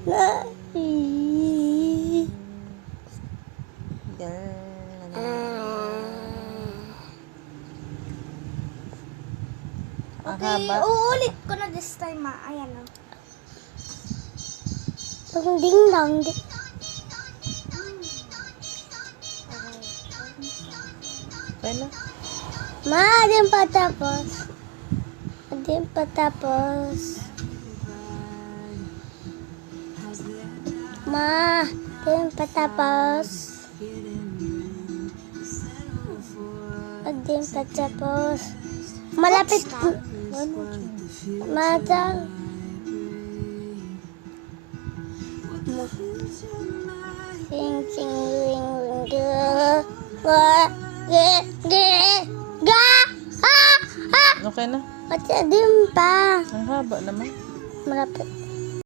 Ang Okay, haba. uulit ko na this time, ma. Ayan, o. Ding dong. Okay na. Ma, din pa tapos. Din pa tapos. Ma, din pa tapos. Din pa tapos. Malapit. Madang. Sing sing ring ring ga ga Okay na. Pati din pa. Ang haba naman. Malapit.